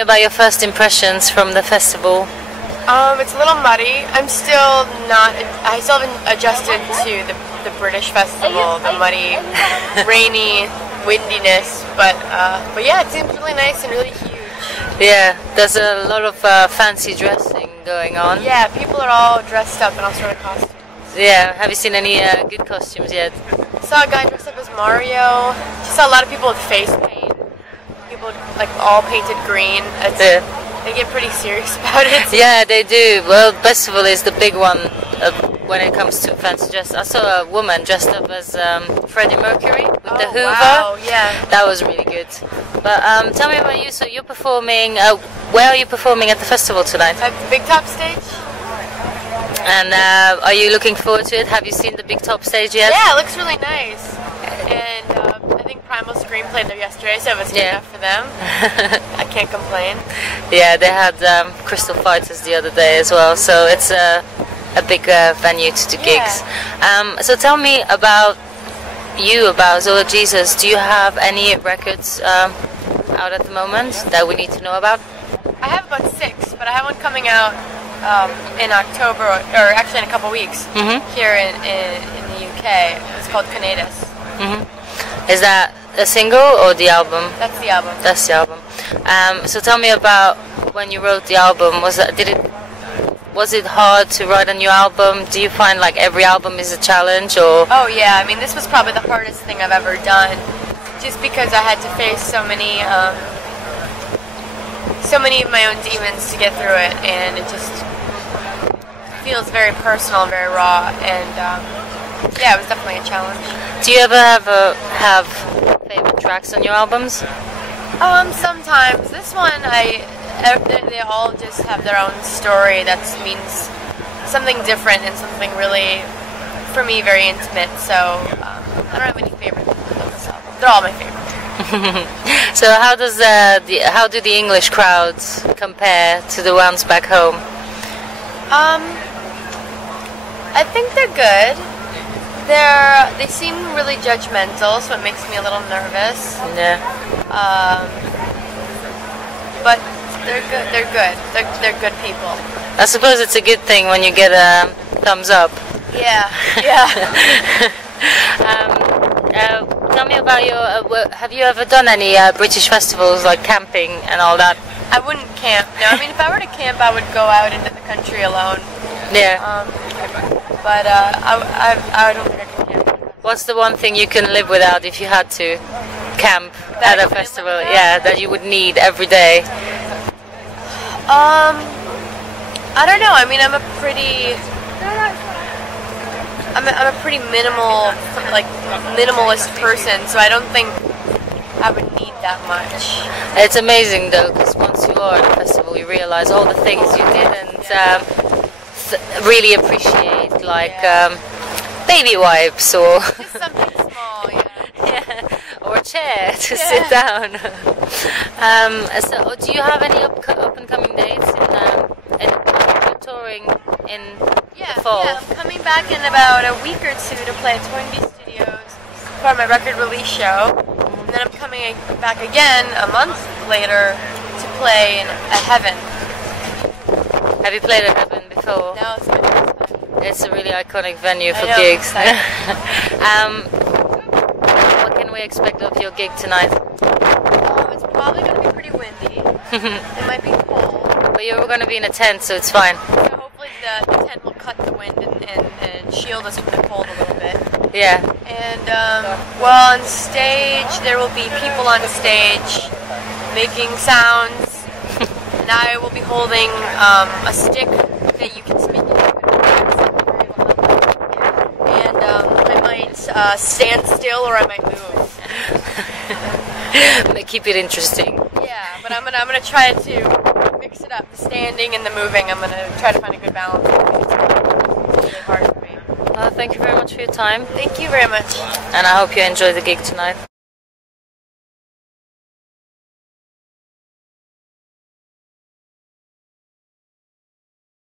About your first impressions from the festival? It's a little muddy. I still haven't adjusted to the British festival, the muddy, rainy, windiness. But yeah, it seems really nice and really huge. Yeah, there's a lot of fancy dressing going on. Yeah, people are all dressed up in all sort of costumes. Yeah, have you seen any good costumes yet? Saw a guy dressed up as Mario. Just saw a lot of people with face paint. People like all painted green. They get pretty serious about it. Yeah, they do. Well, Bestival is the big one when it comes to fancy dress. I saw a woman dressed up as Freddie Mercury with the Hoover. Wow, yeah. That was really good. But tell me about you. So you're performing. Where are you performing at the festival tonight? At the Big Top stage. And are you looking forward to it? Have you seen the Big Top stage yet? Yeah, it looks really nice. And I think Primal Scream played there yesterday, so it was good enough for them. I can't complain. Yeah, they had Crystal Fighters the other day as well, so it's a big venue to do gigs. So tell me about Zola Jesus. Do you have any records out at the moment that we need to know about? I have about 6, but I have one coming out in October, or actually in a couple weeks, here in the UK. It's called Conatus. Is that a single or the album? That's the album. That's the album. So tell me about when you wrote the album. Was it hard to write a new album? Do you find like every album is a challenge, or? Oh yeah, I mean this was probably the hardest thing I've ever done, just because I had to face so many of my own demons to get through it, and it just feels very personal, very raw, and yeah, it was definitely a challenge. Do you ever have favorite tracks on your albums? Sometimes. This one, they all just have their own story that means something different and something really, for me, very intimate. So I don't have any favorites on this album. They're all my favorites. So how do the English crowds compare to the ones back home? I think they're good. They seem really judgmental, so it makes me a little nervous. Yeah. But they're good. They're good. They're good people. I suppose it's a good thing when you get a thumbs up. Yeah. Yeah. Tell me about your. Have you ever done any British festivals like camping and all that? I wouldn't camp. No, I mean if I were to camp, I would go out into the country alone. Yeah. But I don't think I can camp. What's the one thing you can live without if you had to camp at a festival? Yeah, that you would need every day. I don't know. I mean, I'm a pretty minimalist person, so I don't think I would need that much. It's amazing though, because once you are at a festival, you realize all the things you didn't really appreciate, like baby wipes or just something small, yeah, or a chair to sit down. So, do you have any up and coming dates in touring in the fall? Yeah, I'm coming back in about a week or two to play at Toynbee Studios for my record release show, and then I'm coming back again a month later to play in a Heaven. Have you played at Heaven before? No, it's my first time. It's a really iconic venue for I know, gigs. What can we expect of your gig tonight? It's probably going to be pretty windy. It might be cold. But you're going to be in a tent, so it's fine. So hopefully the tent will cut the wind and shield us from the cold a little bit. Yeah. And, well, on stage, there will be people on stage making sounds. And I will be holding a stick that you can spin. And I might stand still or I might move. Keep it interesting. Yeah, but I'm gonna try to mix it up. The standing and the moving. I'm gonna try to find a good balance. It's really hard for me. Well, thank you very much for your time. Thank you very much. And I hope you enjoy the gig tonight.